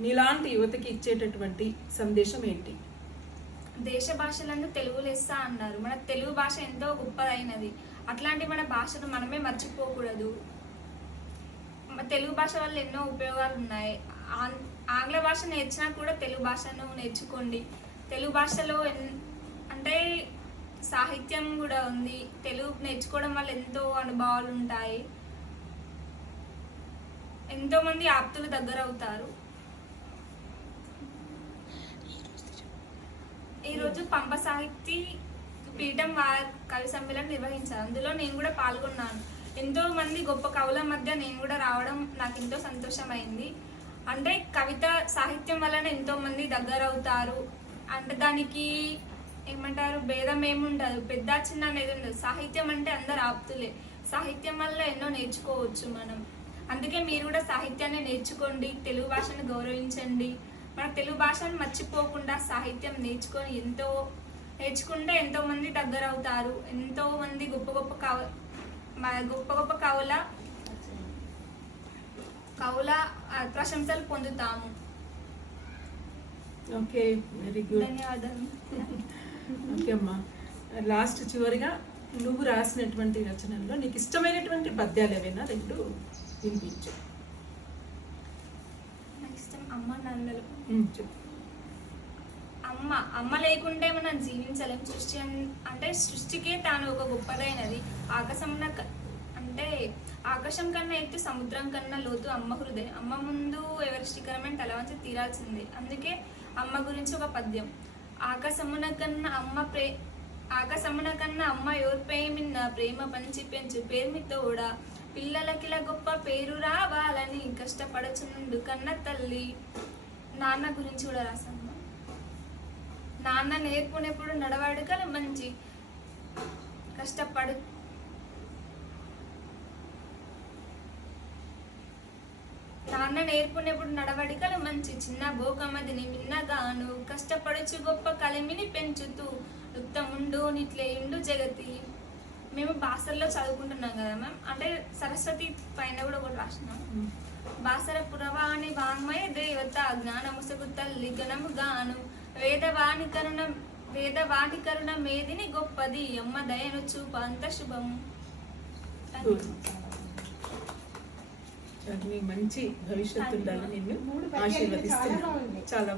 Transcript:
నీలాంటి యువతకి ఇచ్చేటటువంటి సందేశం ఏంటి? దేశ భాషలందు తెలుగు లెస్స అన్నారు. మన తెలుగు భాష ఎంతో గొప్పదైనది. అట్లాంటి మన భాషను మనమే మర్చిపోకూడదు. తెలుగు భాష వల్ల ఎన్నో ఉపయోగాలు ఉన్నాయి ఆంగ్ల భాష నేర్చినా కూడా తెలుగు భాషను నేర్చుకోండి. తెలుగు భాషలో ఎన్ అంటే సాహిత్యం కూడా ఉంది. తెలుగు నేర్చుకోవడం వల్ల ఎంతో అనుభవాలు ఉంటాయి ఎంతోమంది ఆప్తులు దగ్గర అవుతారు ఈరోజు పంప సాహితీ పీఠం వారి కవి సమ్మేళనం నిర్వహించారు. అందులో నేను కూడా పాల్గొన్నాను. ఎంతో మంది గొప్ప కవుల మధ్య నేను కూడా రావడం నాకు ఎంతో సంతోషమైంది. అంటే కవిత సాహిత్యం వలన ఎంతో మంది దగ్గర అవుతారు అంటే దానికి ఏమంటారు? భేదం ఏముండదు. పెద్ద చిన్న అనేది ఉండదు. సాహిత్యం అంటే అందరు ఆప్తులే. సాహిత్యం వల్ల ఎన్నో నేర్చుకోవచ్చు మనం. అందుకే మీరు కూడా సాహిత్యాన్ని నేర్చుకోండి. తెలుగు భాషను గౌరవించండి. మన తెలుగు భాషను మర్చిపోకుండా సాహిత్యం నేర్చుకొని ఎంతో నేర్చుకుంటే ఎంతో మంది దగ్గర అవుతారు ఎంతో మంది గొప్ప గొప్ప కవ గొప్ప గొప్ప కవుల కవుల ప్రశంసలు పొందుతాము. Okay very good. ధన్యవాదాలు. ఓకే అమ్మా. లాస్ట్ చివరిగా నువ్వు రాసినటువంటి రచనల్లో నీకు ఇష్టమైనటువంటి పద్యాలు ఏవైనా రెండు వినిపించు. ఇష్టం అమ్మ నాన్నలు. అమ్మ అమ్మ లేకుంటే మనం జీవించలేం. సృష్టి అంటే సృష్టికే తాను ఒక గొప్పదైనది. ఆకాశమున అంటే ఆకాశం కన్నా ఎత్తు సముద్రం కన్నా లోతు అమ్మ హృదయం. అమ్మ ముందు ఎవరి శిఖరమైన తల వంచి తీరాల్సిందే. అందుకే అమ్మ గురించి ఒక పద్యం. ఆకాశమున కన్నా అమ్మ ప్రే ఆకాశమున కన్నా అమ్మ ఎవరు ప్రేమిన్న ప్రేమ పంచి పెంచు పేరు తోడా పిల్లలకిలా గొప్ప పేరు రావాలని కష్టపడచునుండు కన్న తల్లి. నాన్న గురించి కూడా రాశాను. నాన్న నేర్పునప్పుడు నడవడికలు మంచి. కష్టపడు. నాన్న నేర్పునప్పుడు నడవడికలు మంచి. చిన్న బోకమదిని మిన్నగాను కష్టపడుచు గొప్ప కలిమిని పెంచుతూ. ఉత్తముండు నిట్లేయుండు జగతి. మేము బాసల్లో చదువుకుంటున్నాం కదా మ్యామ్. అంటే సరస్వతి పైన కూడా ఒకటి రాసినాం. బాసర పురవాణి వాంగ్మయ దేవత జ్ఞానముసగు తల్లి గణము గాను. వేదవాణి కరుణ వేదవాణి కరుణ మేదిని గొప్పది. అమ్మ దయను చూప అంత శుభము నీ మంచి భవిష్యత్తు ఉండాలని నిన్ను. పద్యాలు చాలా ఆశీర్వదిస్తున్నాను బాగుంది. చాలా.